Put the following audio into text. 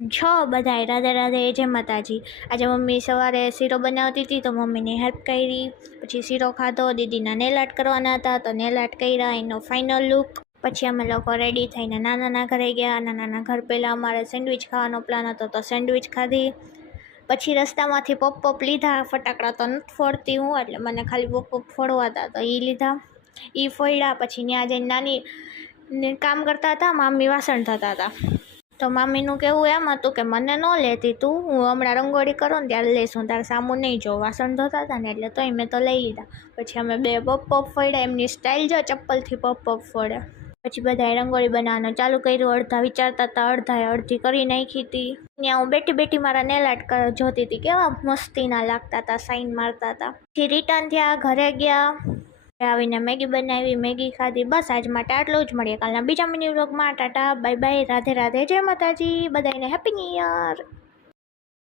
છો બધાય રાધે રાધે, જય માતાજી। આજે મમ્મી સવારે શીરો બનાવતી હતી તો મમ્મીને હેલ્પ કરી, પછી શીરો ખાધો, દીદીના નેલ આર્ટ કરવાના હતા તો નેલ આર્ટ કર્યા, એનો ફાઇનલ લુક। પછી અમે લોકો રેડી થઈને નાનાના ઘરે ગયા। નાનાના ઘર પહેલાં અમારે સેન્ડવિચ ખાવાનો પ્લાન હતો તો સેન્ડવિચ ખાધી। પછી રસ્તામાંથી પોપ પોપ લીધા, ફટાકડા તો નથી ફોડતી હું, એટલે મને ખાલી પોપ પોપ ફોડવા હતા તો એ લીધા, એ ફોડ્યા। પછી ત્યાં જઈને નાની કામ કરતા હતા, મામી વાસણ ધોતા હતા તો મામીનું કહેવું એમ હતું કે મને ન લેતી તું, હું હમણાં રંગોળી કરો ને ત્યારે લઈશ, હું તારે સામું નહીં જો। વાસણ ધોતા હતા ને એટલે તોય મેં તો લઈ લીધા। પછી અમે બે પોપ પોપ ફોડ્યા, એમની સ્ટાઇલ જો ચપ્પલથી પોપ પોપ ફોડે। પછી બધાએ રંગોળી બનાવવાનું ચાલુ કર્યું, અડધા વિચારતા હતા, અડધી કરી નાખી હતી। ત્યાં હું બેઠી બેઠી મારા નેલ આર્ટ જોતી હતી, કેવા મસ્તીના લાગતા હતા, સાઈન મારતા હતા। પછી રિટર્ન થયા, ઘરે ગયા, આવીને મેગી બનાવી, મેગી ખાધી। બસ આજ માટે આટલું જ। મળીએ કાલના બીજા મિની વ્લોગમાં। ટાટા બાય બાય, રાધે રાધે, જય માતાજી, બધાને હેપી ન્યુ યર।